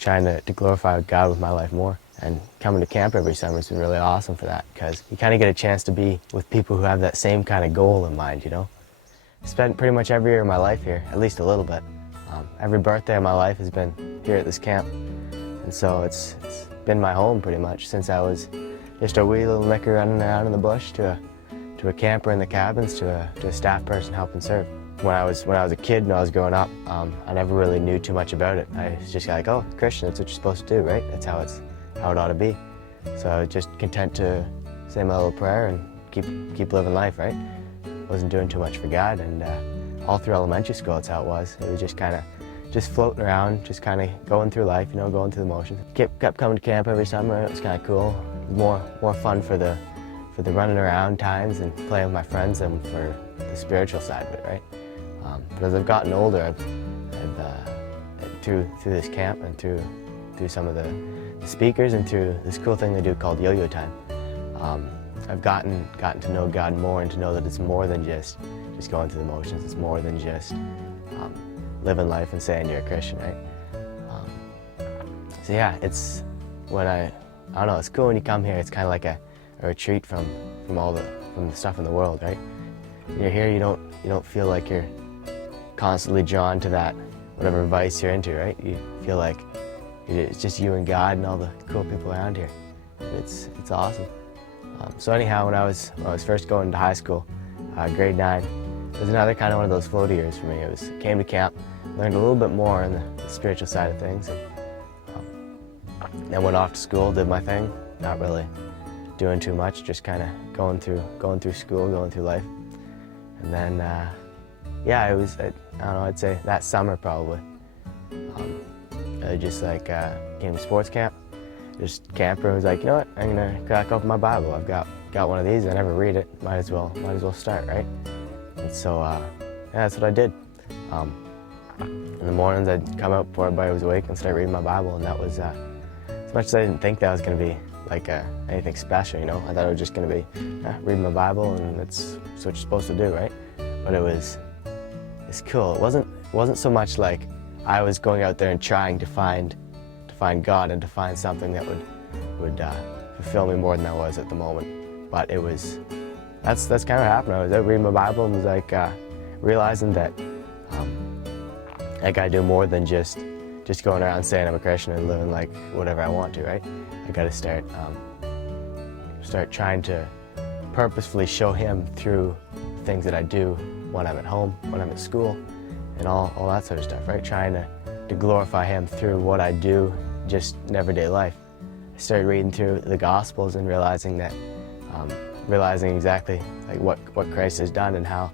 just trying to glorify God with my life more. And coming to camp every summer has been really awesome for that, because you kind of get a chance to be with people who have that same kind of goal in mind, you know? I spent pretty much every year of my life here, at least a little bit. Every birthday of my life has been here at this camp. And so it's been my home pretty much since I was just a wee little knicker running around in the bush to a camper in the cabins to a staff person helping serve. When I was a kid and I was growing up, I never really knew too much about it. I was just like, oh, Christian, that's what you're supposed to do, right? That's how it ought to be. So I was just content to say my little prayer and keep living life, right? Wasn't doing too much for God, and all through elementary school, that's how it was. It was just kind of just floating around, just kind of going through life, you know, going through the motions. Kept coming to camp every summer. It was kind of cool. More fun for the running around times and playing with my friends than for the spiritual side of it, right? But as I've gotten older, I've through this camp and through some of the speakers and through this cool thing they do called yo-yo time, I've gotten to know God more and to know that it's more than just going through the motions. It's more than just living life and saying you're a Christian, right? So yeah, it's when I don't know. It's cool when you come here. It's kind of like a retreat from the stuff in the world, right? When you're here, you don't feel like you're constantly drawn to that whatever vice you're into, right? You feel like it's just you and God and all the cool people around here. It's awesome. So anyhow, when I was first going to high school, grade 9, it was another kind of one of those floaty years for me. Came to camp, learned a little bit more on the spiritual side of things, and then went off to school, did my thing, not really doing too much, just kind of going through school, going through life. And then, yeah, I don't know, I'd say that summer probably. I just like came to sports camp. Just camper and was like, you know what, I'm gonna crack open my Bible. I've got one of these. I never read it. Might as well start, right? And so, yeah, that's what I did. In the mornings, I'd come out before everybody was awake and start reading my Bible, and that was as much as I didn't think that was gonna be like anything special, you know. I thought it was just gonna be reading my Bible, and that's what you're supposed to do, right? But it's cool. It wasn't so much like I was going out there and trying to find God and to find something that would fulfill me more than I was at the moment. But that's kind of what happened. I was out reading my Bible and was like realizing that I gotta do more than just going around saying I'm a Christian and living like whatever I want to, right? I gotta start trying to purposefully show Him through things that I do when I'm at home, when I'm at school, and all that sort of stuff, right? Trying to glorify Him through what I do just in everyday life. I started reading through the Gospels and realizing exactly like what Christ has done, and how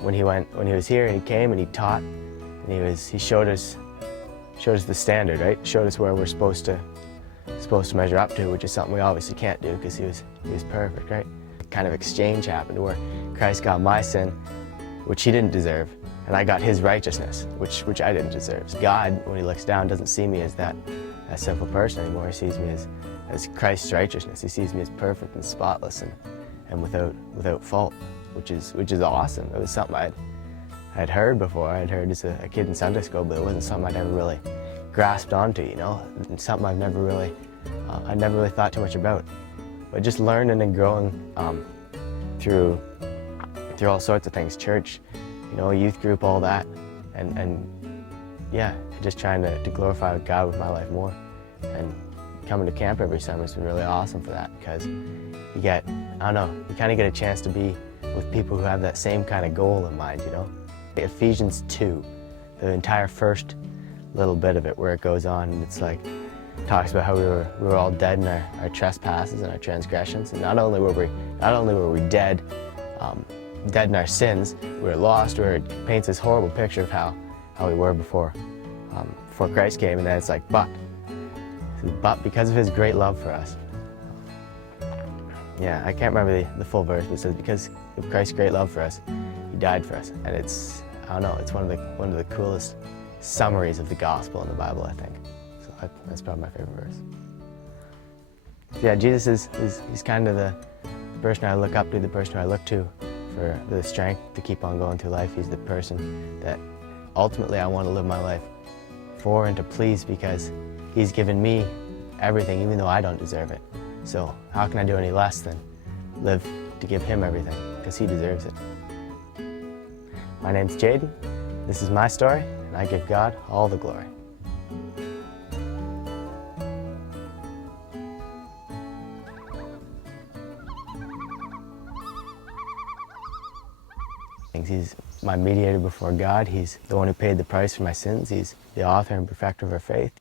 when he was here and He came and He taught, and He showed us the standard, right? Showed us where we're supposed to measure up to, which is something we obviously can't do because He was perfect, right? Kind of exchange happened where Christ got my sin, which He didn't deserve, and I got His righteousness, which I didn't deserve. So God, when He looks down, doesn't see me as that sinful person anymore. He sees me as Christ's righteousness. He sees me as perfect and spotless and without fault, which is awesome. It was something I'd heard before. I'd heard as a kid in Sunday school, but it wasn't something I'd ever really grasped onto, you know. And something I never really thought too much about. But just learning and growing through all sorts of things, church, you know, youth group, all that, and yeah, just trying to glorify God with my life more. And coming to camp every summer has been really awesome for that, because you kind of get a chance to be with people who have that same kind of goal in mind, you know. Ephesians 2, the entire first little bit of it where it goes on, and it's like, talks about how we were all dead in our trespasses and our transgressions, and not only were we dead in our sins, we were lost. It paints this horrible picture of how we were before Christ came, and then it's like, but because of His great love for us. Yeah, I can't remember the full verse, but it says, because of Christ's great love for us, He died for us, and it's one of the coolest summaries of the gospel in the Bible, I think. So that's probably my favorite verse. Yeah, Jesus he's kind of the person I look up to, the person I look to for the strength to keep on going through life. He's the person that ultimately I want to live my life for and to please because He's given me everything even though I don't deserve it. So how can I do any less than live to give Him everything because He deserves it. My name's Jayden, this is my story, and I give God all the glory. He's my mediator before God. He's the one who paid the price for my sins. He's the author and perfecter of our faith.